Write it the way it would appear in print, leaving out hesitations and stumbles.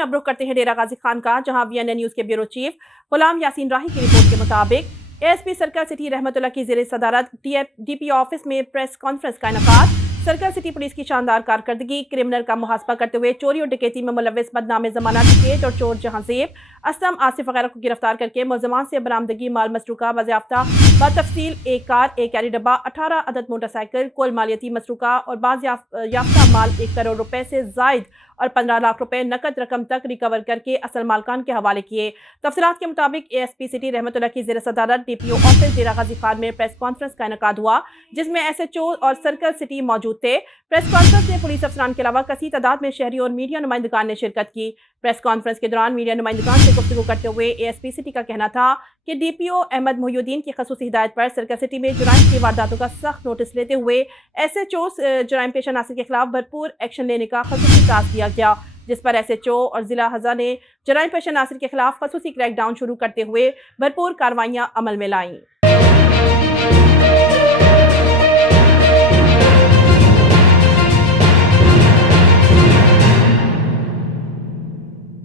नाज़रीन अब रुख करते हैं डेरा गाजी खान का, जहां VNA न्यूज के ब्यूरो चीफ गुलाम यासीन राही की रिपोर्ट के मुताबिक ASP सर्कल सिटी रहमतुल्लाह की ज़ेरे सदारत DPO ऑफिस में प्रेस कॉन्फ्रेंस का इनेकाद। सर्कल सिटी पुलिस की शानदार कारकर्दगी, क्रिमिनल का मुहासबा करते हुए चोरी और डकैती में मुलव्वस बदनामे ज़माना डकैत और चोर जहांज़ेब, असलम, आसिफ वगैरह को गिरफ्तार करके मुलज़मान से बरामदगी माल मसरूका बाज़याफ्ता बतफसील एक कार, एक कैरी डब्बा, 18 अदद मोटरसाइकिल, कुल मालियती मसरूका और बाज़याफ्ता माल 1 करोड़ रुपए से जायद और 15 लाख रुपए नकद रकम तक रिकवर करके असल मालकान के हवाले किए। तफसीलात के मुताबिक ASP सिटी रहमतुल्लाह की ज़ेर सदारत DPO ऑफिस डेरा गाजी खान में प्रेस कॉन्फ्रेंस का इनेकाद हुआ, जिसमें SHO और सर्कल सिटी मौजूद थे। प्रेस कॉन्फ्रेंस में पुलिस अफसरान के अलावा कसी तादाद में शहरी और मीडिया नुमाइंदगान ने शिरकत की। प्रेस कॉन्फ्रेंस के दौरान मीडिया नुमाइंदगान से गुफ्तगू करते हुए ASP सिटी का कहना था कि DPO अहमद मोहिउद्दीन की खसूसी हिदायत पर सर्कल सिटी में जुराइम की वारदातों का सख्त नोटिस लेते हुए SHO जुराइम पेशा नासिर के खिलाफ भरपूर एक्शन लेने का खसूसी टास्क दिया गया, जिस पर SHO और जिला हज़ा ने जुराइम पेशा नासिर के खिलाफ खसूसी क्रैकडाउन शुरू करते हुए भरपूर कार्रवाइयां अमल में लाईं।